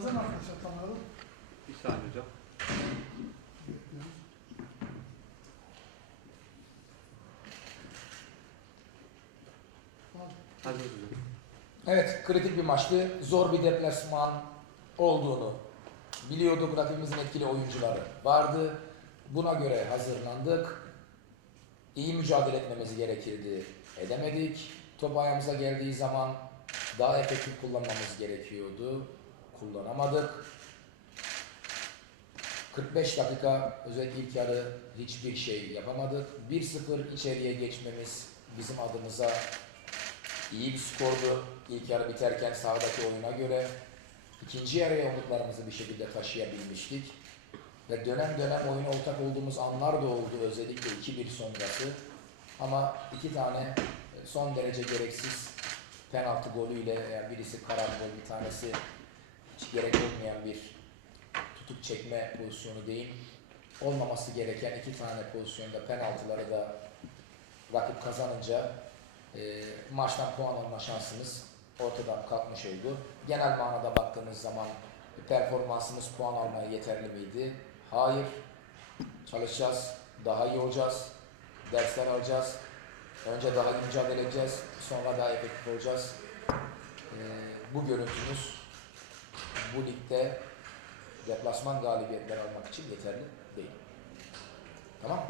Hazır mı arkadaşlar kamerada? Bir saniye hocam. Hazır hocam. Evet, kritik bir maçtı. Zor bir deplasman olduğunu biliyorduk. Rakibimizin etkili oyuncuları vardı. Buna göre hazırlandık. İyi mücadele etmemiz gerekirdi. Edemedik. Top ayağımıza geldiği zaman daha efektif kullanmamız gerekiyordu. Kullanamadık. 45 dakika özellikle ilk yarı hiçbir şey yapamadık. 1-0 içeriye geçmemiz bizim adımıza iyi bir skordu. İlk yarı biterken sahadaki oyuna göre ikinci yarıya umutlarımızı bir şekilde taşıyabilmiştik. Ve dönem dönem oyuna ortak olduğumuz anlar da oldu özellikle 2-1 sonrası. Ama iki tane e, son derece gereksiz penaltı golüyle yani birisi karar gol bir tanesi gerek olmayan bir tutup çekme pozisyonu değil. Olmaması gereken iki tane pozisyonda penaltıları da rakip kazanınca e, maçtan puan alma şansımız ortadan kalkmış oldu. Genel manada baktığımız zaman performansımız puan almaya yeterli miydi? Hayır. Çalışacağız, daha iyi olacağız, dersler alacağız. Önce daha iyi mücadele edeceğiz, sonra daha efektif olacağız. E, bu görüntümüz bu ligde deplasman galibiyetler almak için yeterli değil. Tamam mı?